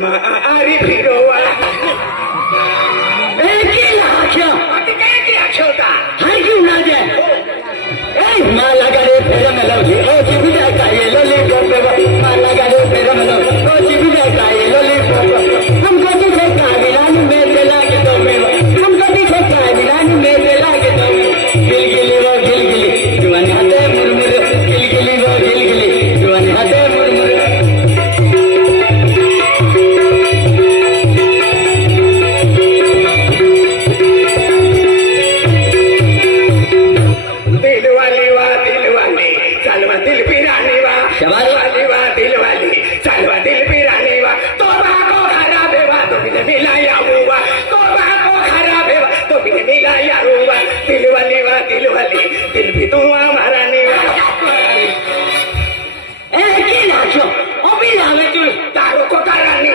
मा आरी फिरोवा क्यों ना जाए माला गाड़े फेर में लगी ओ जीवी जाए का ये लोली माला गाड़े फेर में लगी ओ जीवी जाए का ये लोली हमको पीछे का मिलानी में दिला के दो में हमको पीछे का मिलानी में दिला के दो गिलगिली वो गिलगिली जुआन हाथे मुरमुर गिलगिली वो गिलगिली जुआन हाथे मुरमुर दिल भी तुम हमारा निवा तारो को रानी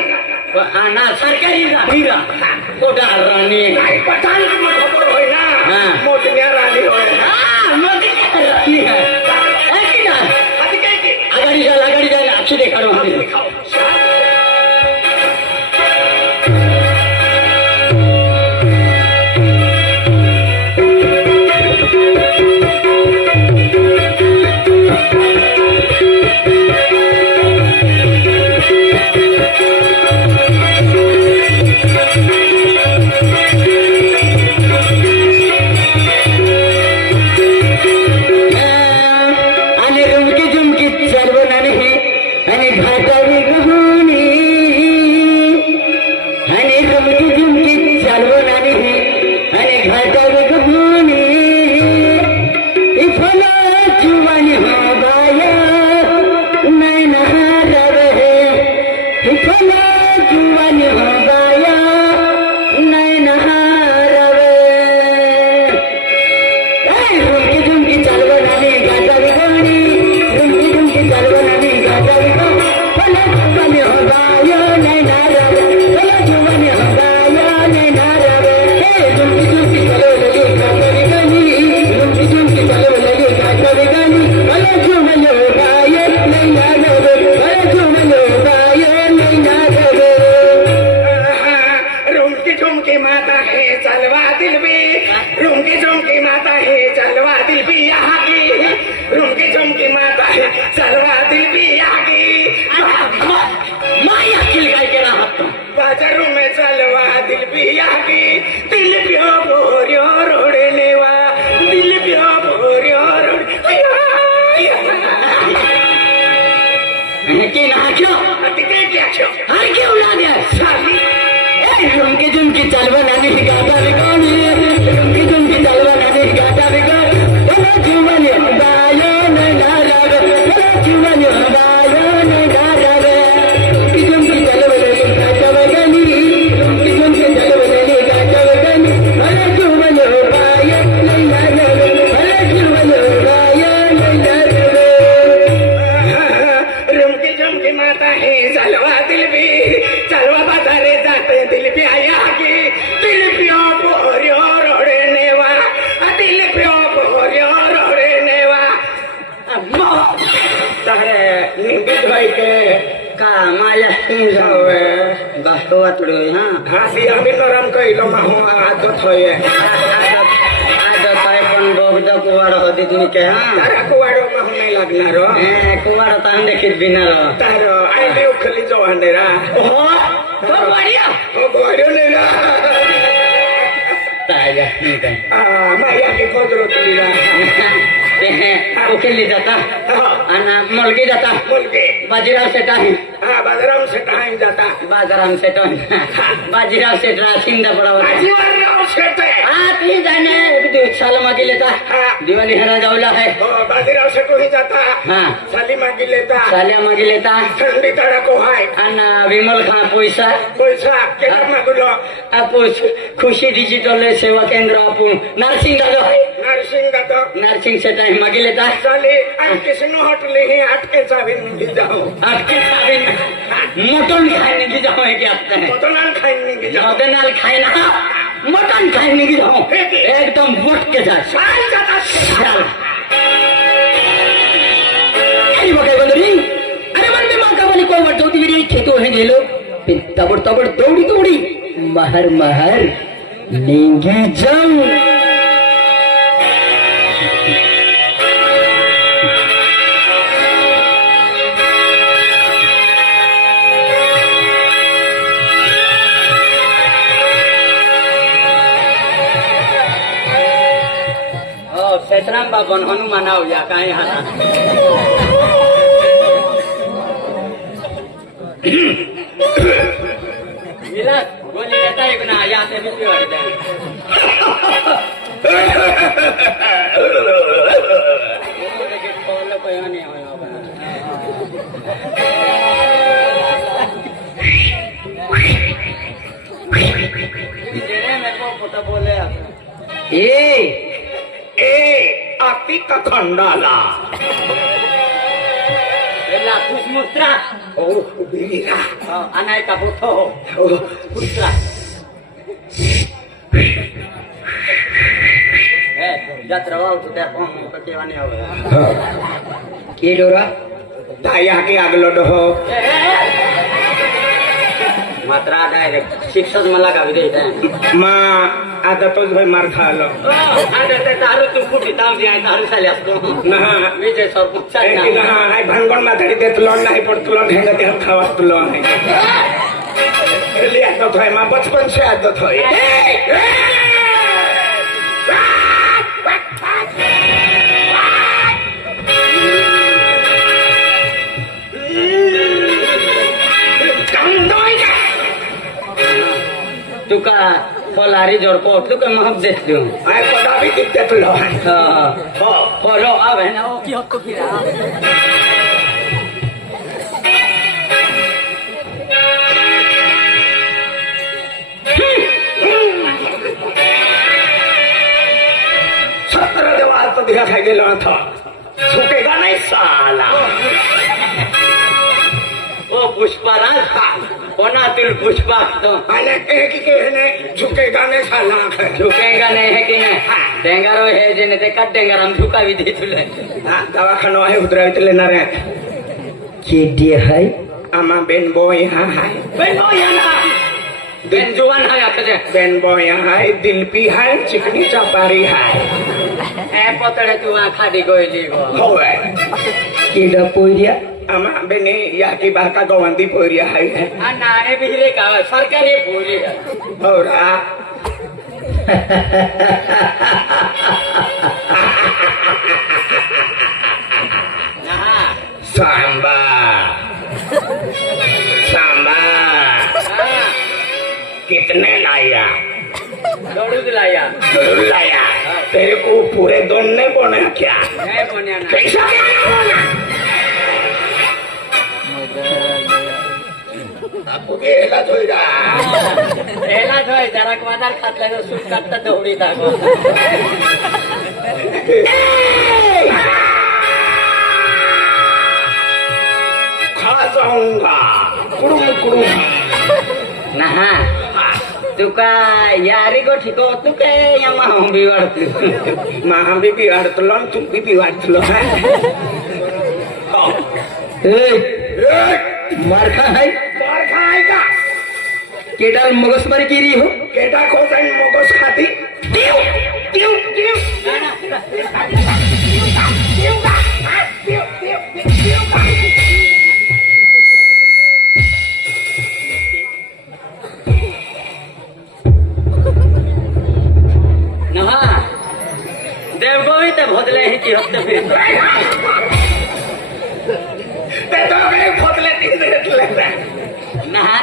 ना सरकारी हीरा कोटा रानी पठान की खबर हो ना मोतिया रानी हो रानी है आगाड़ी जाए अच्छी देखा बाजीराव सेठ राशिंदा पड़ा साल मांगी लेता दिवाली हरा जाऊला है बाजीराव सेठ ही जाता साली मांगी लेता ठंडी तड़ा को है विमल खा पैसा मागुलो आप खुशी डिजिटल सेवा केंद्र आपण नर्सिंग सेठ मांगी लेता साली किसनो हटले ही अटके चाबी जाओ मटन खाने की जाओ है क्या मटन खाए ना मटन खाने की जाओ एकदम वट के जा अरे मन में माँ का बनी कोई वट होती मेरी खेतों है ले लो फिर तबड़ तबड़ दौड़ी दौड़ी महर महर लेंगी जंग। सेतराम बाबन हनुमान आओ या कहीं हाना मिला गोली लेता है ना यहाँ से भी हट जाए बोले अति खंडाला पुष्मुत्रा ओ वीरा अनाय का बुथो पुत्रा यात्रा वाव तो त्या फोन को केवानी हो के डोरा ताया के आगलो डहो मात्रा डायरेक्ट शिक्षक मला का विदेश आहे मां आता तोच भाई मार खालो आता ते दारू तू कुठे ताव दे दारू साले असतो ना विजय सर पुच्छा ना हाय भांगण माथाडी देत लोन नाही पडतलो हेंगा ते खावातलो आहे लिया तो थाय मा बचपन से आदत होय तुका फलारी जोडको तुका महब देसलो आय पदावी देतलो हो फलो आवे ना ओ की हक्को किरा सत्र देवार तो दिखा खाई गेलो था झुकेगा नहीं साला ओ पुष्पराज कोणातील पुष्पा तो आले एक ने झुकेगा नहीं साला झुकेगा नहीं है कि नहीं डेंगारो है जेने ते कट डेंगार हम झुका भी दे तुले दवाखानो आहे उतरावित लेणार आहे केटी है आमा बेन बॉय यहाँ है बेन बोय ना बेन जुवान है आपले बेन बॉय यहाँ है दिलपी है चिकनी चापारी है ए पतळे तू खाडी गोयली गो होय केडा पोरिया आमा बेने या की बाका गवंदी पोरिया है ना ए बिजली का सरकारी पूरी और सांबा सांबा कितने लाया दौड़ू दिलाया लाया तेरे को पूरे दोन नहीं बोने क्या नहीं बोनिया ना कैसा आपको गेला जोईरा एला जोय जरा वादार खातला तो सूट काटता दौडी दागो खा जाऊंगा कुडुम कुडुम ना तुका यारी को ठिको तू के यमा हम बिवाडतली माहा भी बिवाडतलो तू भी बिवाडतलो है मार खा है मार खाएगा केडा मगजमारी केरी हो केटा को जाइन मगज खाती टिउ टिउ टिउ नहा देवगोवी ते भोदले ही की हत्ते फिर ते तो गए खोदले तीन ले नहा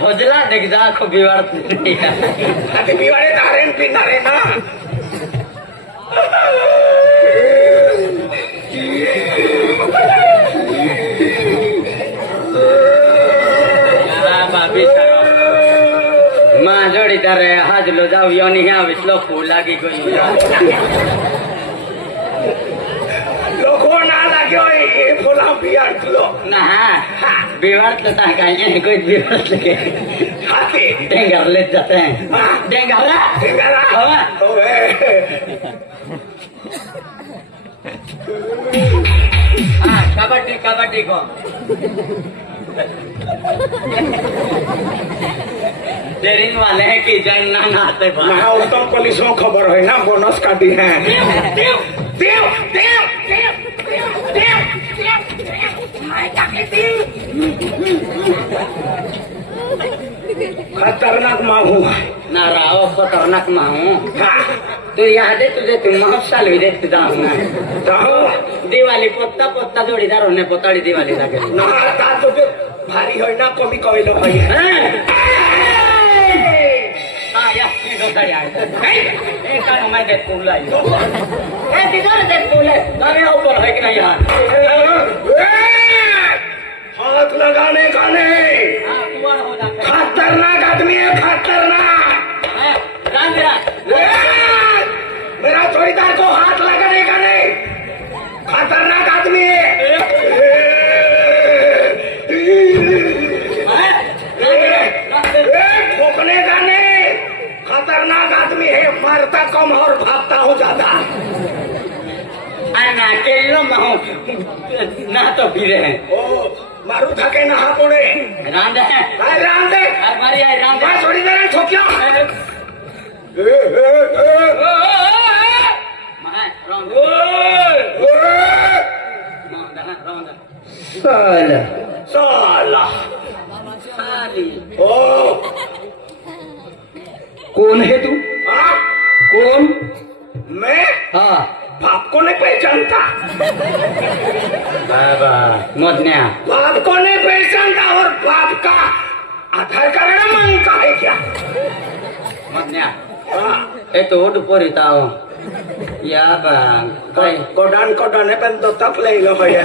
भोजला देख जा को बिवाडतली आते बिवाडे तारेन पिनारे ना मां जोडीदार हाजलो जाऊ योनी ह्या विसलो फूल लागी गई लोगो ना लाग्यो ये फुला बिवाडतलो ना बिवाडतलं ता काय कोई बिवाडतलं के हाती डेंगर ले जाते हैं डेंगरा डेंगरा ओए कबड्डी कबड्डी को डेरिंग वाले हैं कि जैन ना नहाते ना उत्तम पुलिसों खबर है ना बोनस काटी है खतरनाक माहू ना राव खतरनाक माहू हाँ तू याद है तुझे तू महोत्सव भी देखते जाऊ ना तो दिवाळी पोत्ता पोत्ता जोडीदार होणे पोताळी दिवाळी लागेल ना ता तुझे भारी है ना कमी कविलो है हा या दोताळी आहे ए काय माहिती पुरला ए तिथं ते पुरले नवे ऊपर है कि नहीं यार हाथ लगाने का नहीं हां कुवार हो जाता खतरनाक आदमी है खतरनाक है रांदरा मेरा चौकीदार को हाथ लगाने का नहीं खतरनाक आदमी है ठोकने का नहीं खतरनाक आदमी है मरता कम और भागता हो ज्यादा आना केलो महू ना तो पीरे हैं ओ मारू थके नहा पड़े रांद है राम दे हमारी आई रांद मैं छोड़ी दे रहा ठोकिया मैं रांद रांद साला साला साली ओ कौन है तू हाँ कौन मैं हाँ बाप को नहीं पहचानता बाबा मोदन्या बाप को नहीं पहचानता और बाप का आधार कार्ड मांगता है क्या मोदन्या हाँ ए तो ओड पोरिता हो या बा काय कोडान है तो तक ले लो भैया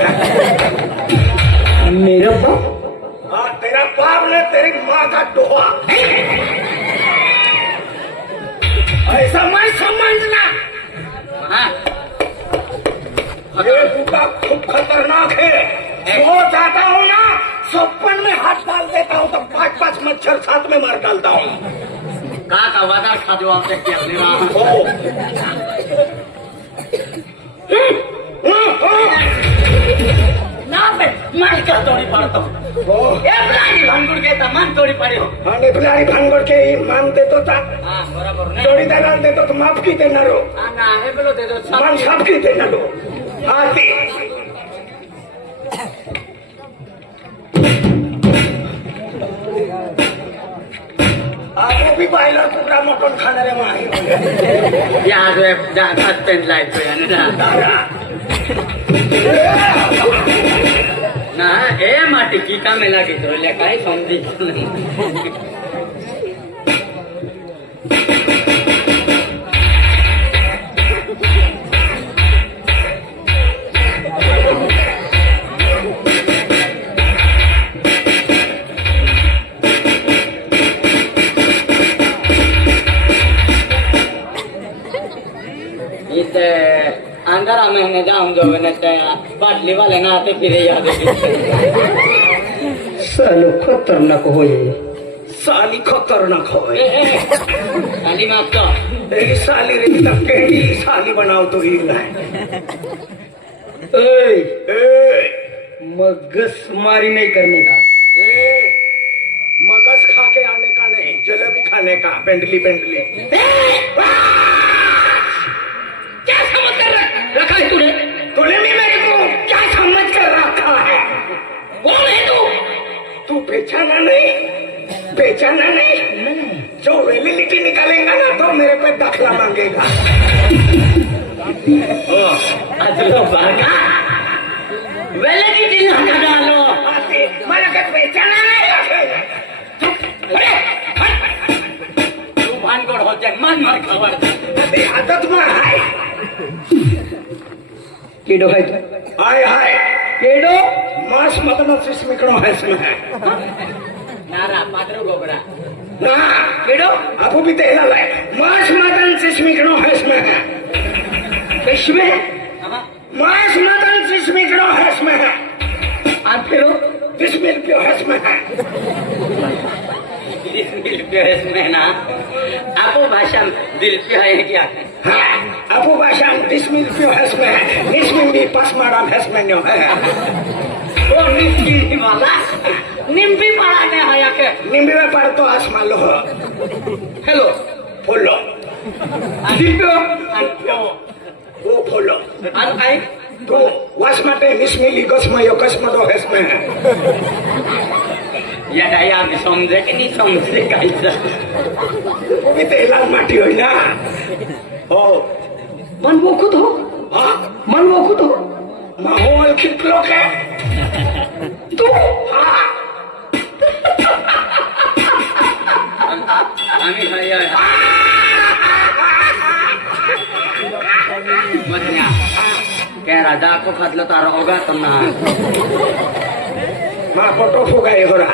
मेरा बाप हाँ तेरा बाप ने तेरी माँ का दोहा ऐसा मैं समझना हां ये बूटा खूब खतरनाक है सो जाता हूँ ना सपन में हाथ डाल देता हूँ तो 5-5 मच्छर साथ में मार डालता हूँ का वादा खा दो आप देखिए अपने ना पे मार का तोड़ी पड़ता हूँ ए प्लानी भंगुर के तमान तोड़ी पड़ी हो हाँ निपलारी भांगोड़ के ही मानते तो था हां बराबर नहीं जोड़ी दलाल दे तो माफ की देना रो ना है बोलो दे दो मान सब की देना रो आती आपको भी पाइला टुकड़ा मटन खाने रे माही यहाँ जो हाथ पेन लाइट पे है ना ना ए माटी की का मिला के तो ले काई समझी अंदर महीने जाऊं जो बाटली वाले ना आते फिर याद सालो खतरनाक हो ये साली खतरनाक हो खाली माफ तो तेरी साली रे तक केड़ी साली बनाओ तो ही ना मगजमारी नहीं करने का मगज खा के आने का नहीं जलेबी खाने का पेंडली क्या समझ कर रखा है तूने तूने भी मेरे को क्या समझ कर रखा है कौन है तू पहचाना नहीं जो वैलिडिटी निकालेगा ना तो मेरे पे दाखला मांगेगा अदलो बागा वैलिडिटी लगा डालो मला काय पहचाना नहीं तू भानगड होते मन मार खबर आदत में हाय केडो खाय हाय केडो मांस मदन सिस्मिकड़ो है इसमें नारा पात्र गोबरा ना केडो आपको भी तेला है मांस मदन सिस्मिकड़ो है इसमें मांस मदन सिस्मिकड़ो है इसमें आप फिर बिस्मिल प्यो है इसमें इसमें ना आपो भाषा दिल पे है क्या हाँ आपको भाषा बिस्मिल प्यो है इसमें इसमें भी पसमारा है इसमें न्यो है वो निम्बी वाला निम्बी पड़ा ने है के निम्बी में पड़ तो आसमान लो हेलो फुल्लो दिलप्यो वो फुल्लो आणि काय तो वासमाटे मिसमिली कसमयो कसमदो हेसमे या काय आम्ही समजे की नाही समजे काहीच मी ते लाल माटी होई ना हो मन बोखत हो हा मन बोखत हो माहौल कितलो के तू हा आम्ही काय मधल्या काय राजा को खातलं तार ओगा तन्ना मा फोटो फुगाई होरा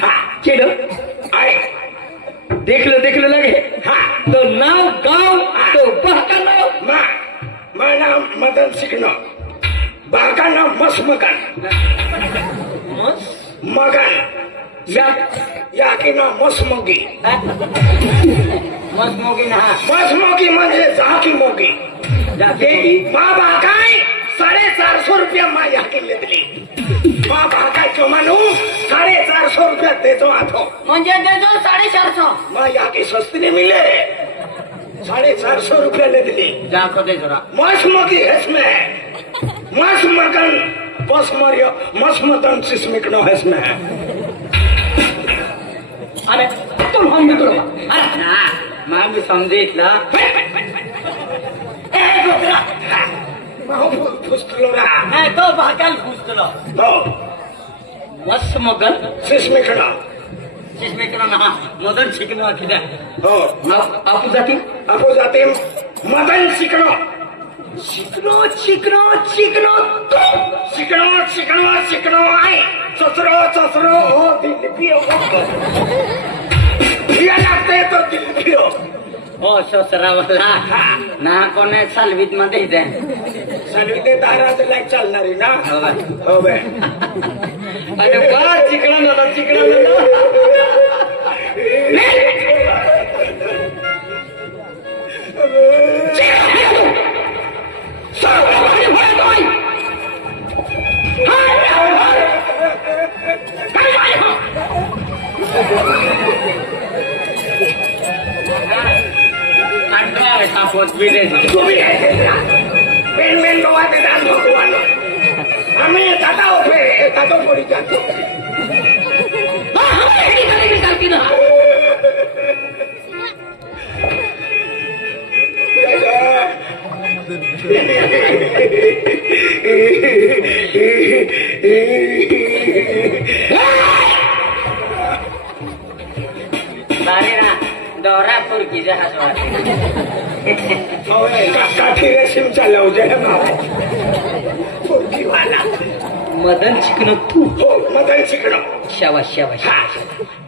हा केलं आय देखलं लगे हा तो नाव गाव तो बहका नाव मा नाम मदन सिकनो बाका नाम मसमगन मगन या की नाम मसमोगी मस्त मोगी ना मसमोगी म्हणजे झाकी मोगी जाती मा बाकाय 450 रुपया मा या की लेतली मा बाकाय चो मानू 450 रुपया देतो आठो म्हणजे देतो 450 मा या की सस्ती नहीं मिले 450 रुपया लेतली दाखव दे जरा मसमोगी हेसमें मसमगन मसमरियो मसमदन सिस्मिकनो हेसमें अरे तुम हम भी करो अरे ना मैं भी समझितला ए गोकरा माहो फुस्तलोरा ए तो भाकल घुसलो हो मस्त मगन सिस्मिकनो जिसमें करा ना मदन चिकन आखिदा हो आपू जाती आपो जाते मदन सिकनो चिकनो चिकनो चिकनो तो चिकनो आय चसरो हो दिल पियो या लागते तो दिल पियो ओ ससरा वाला ना कोने सालवीत मध्ये दे सलवीते दारात लाईक चालणारी ना हो बा. हो बे अरे बा चिकना ना मेन लोवा ते दान भगवान आम्ही दादा होते दादा पोरी जातो दौरा पुरकी जहाज काठी रेशीम चालव जय पोरकी वाला मदन चिकन तू हो मदन शिकणं शाबाश शाबाश हा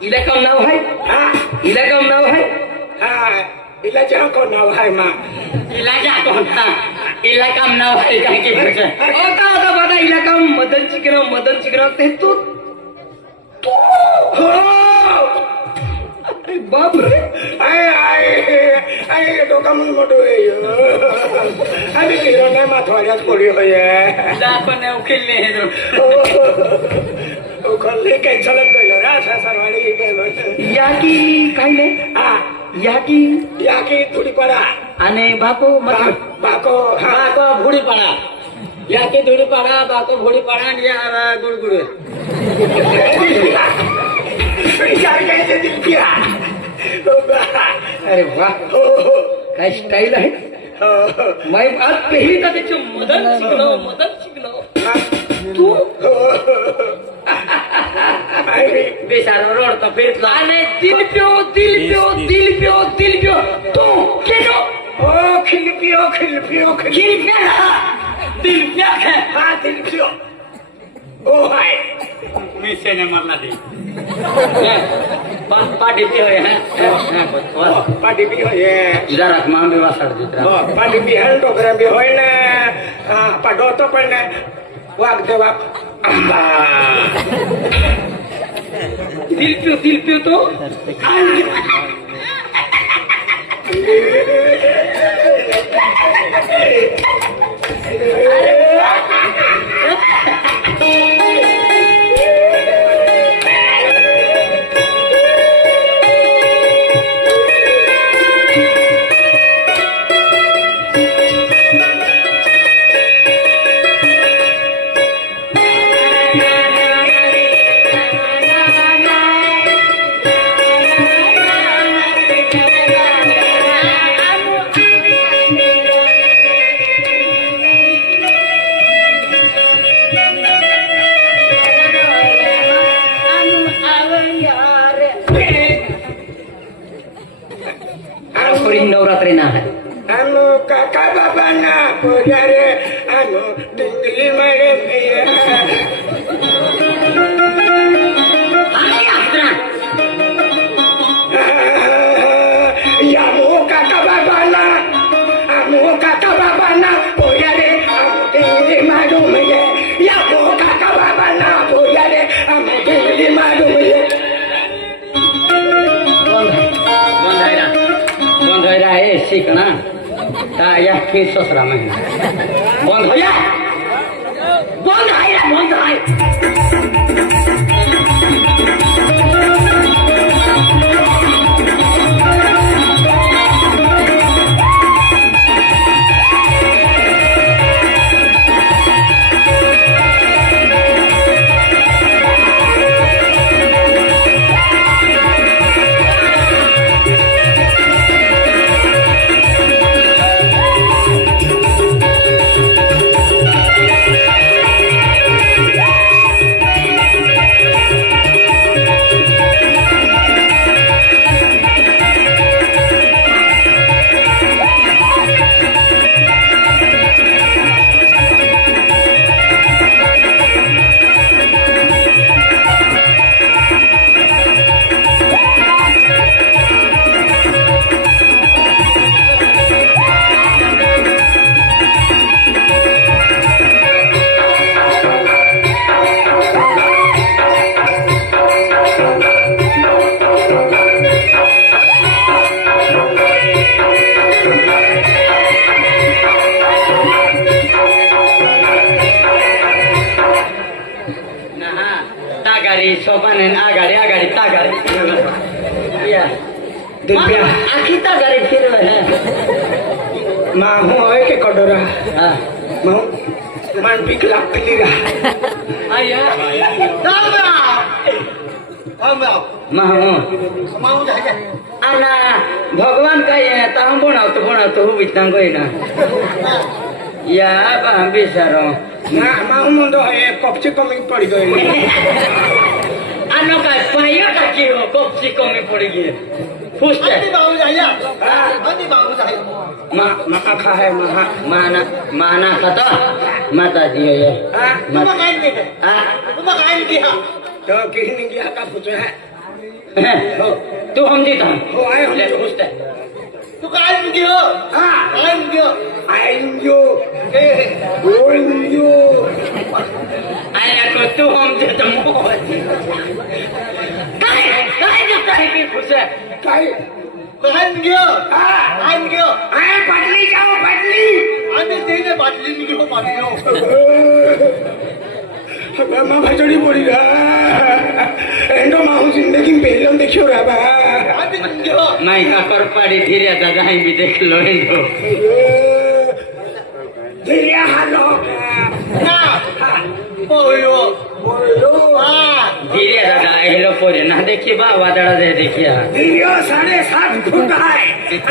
इला काम नाव है हा इला काम नाव है हा इला जहाँ को नाव है माँ इला जा कौन था इला काम नाव है काय की होता बघा इला काम मदन चिकन ते तू हो बाप रे आय डोका म्हणून मोठं आम्ही हिरो नाही माथवाऱ्यात पोरी होय आपण उखिलले हे उखलले कॅन्सलच गेलो रे असा सरवाडी गेलो या की काय नाही हा या की थोडी पडा आणि बाको बाको हा बाको भुडी पाडा या की धुडी पाडा बाको भुडी पाडा आणि या गुडगुड विचार घ्यायचे दिलपिया अरे वा काय स्टाईल आहे मैं आज पहिली का त्याचे मदन शिकलो तू बेचारा रोडता फिरला आणि दिल प्यो तू केलो ओ खिलपियो दिल हा दिलपियो ओ हाय मी सेने मरला दे पाटी भी होय पाटी भी होय जरा माम भी वासड दित्रा पाटी भी हल डोकरा भी होय ना पाडोतो पण वाग देवा दिल पियो तो पोरी नवरात्री ना आहे आमो काका बाबा ना पोर्या रे आमो डिंगली मारे यामो काका बाबा ना आमो काका बाबा ना पोर्या रे आमो डिंगली मारू मिले यामो काका बाबा ना पोर्या रे आमो डिंगली मारू मिले बंद हो रहा है सीखना ता या फिर ससुरा महीना बंद हो जा बंद है सोपान आघाडी आघाडी तागाडी या दिव्या आखी तागाडी फिरव माहू आहे के कडोरा हा माहू मान पीक लागली रा आया माहू आना भगवान काय ताम बनावतो हो बितांग ना या बाम बिचारो ना माहू मुंडो है कपचे कमी पड़ गई आनो काय पायो टाकी हो कपची कमी पड़ी गई फुसते मा खा है माना खाता माता जी है तो किसी ने किया का पूछा है तू हम जीता हो आए ले फुसते तू काय मुगियो आएंगे बोलेंगे आया को तू हम जीता काय जीता है कि फुसे काय काय मुगियो आए पटली जाओ पटली आम्ही तेने बाटली निघो मारलो माँ भजड़ी बोली रहा एंडो माहू जिंदगी में पहले देखियो रहा बा आम्ही निघो माई का कर पड़ी धीरे दादा ही भी देख लो इनको धीरे हालो ना बोलो धीरे दादा हेलो पोरे ना देखिए बा वादड़ा दे देखिए धीरे 7.5 फुट है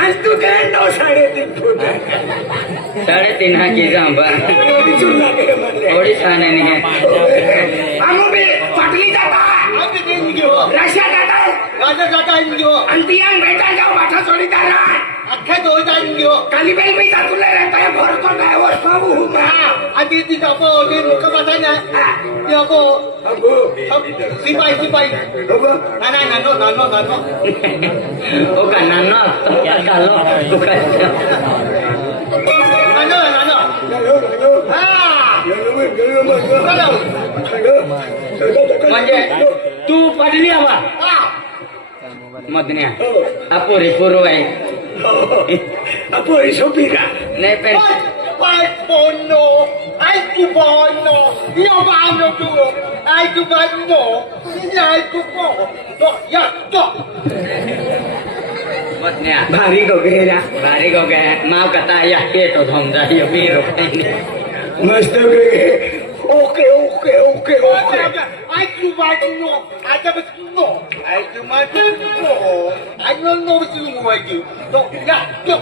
आज तू कहनो 3.5 फुट है 3.5 हाँ की जाऊँ चुल्ला के मरले थोड़ी खाने नहीं है हमो भी पटली जाता है आम्ही ते निघो रशिया जाता है राजा जाता निघो अंतियान बेटा जाओ बाठा चोरी कर रहा है अख्खे दो जाय निघो कालीबेल में जातुले रहता है भर को मैं और बाबू हूँ मैं आधी ती जापो ते मुख बाता ना याको अबो सिपाई अबो नानो ओ का नानो तो क्या कालो ओ का नानो म्हणजे तू पडली हवा मधन्या अपुरी पूर्व आहे अबो सोपीरा नाही पण Ai bono, ai tu bono, io vanno tu, ai tu vanno, ai tu bono, ya to. मधन्या भारी हो गया भारी हो गए माँ कता या के तो धम जाइए बीर मस्त हो गए okay Ai tu vanno, ai tu vanno, ai tu vanno, ai non tu vanno, to ya to.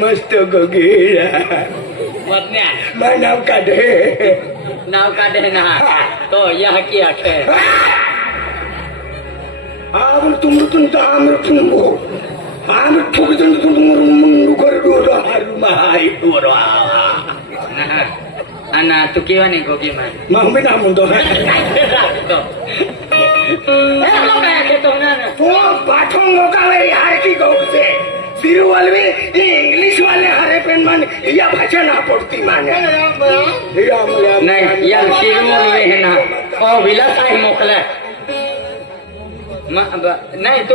मस्त हो गया मधन्या मैं नाम काढे नाव काढे ना तो यह की आखे आम तुम आम Ana tu kiwa ni ko gimana? मग मी ना म्हणतो Lo kayak gitu nana. तो पाठोंगो का वे हार की गौसे तिरुवल्लवी इंग्लिश वाले हरे पेन मन या भाषा ना पड़ती माने नहीं yang Sirul we है ना. Oh bila saya mau kelar. Nah itu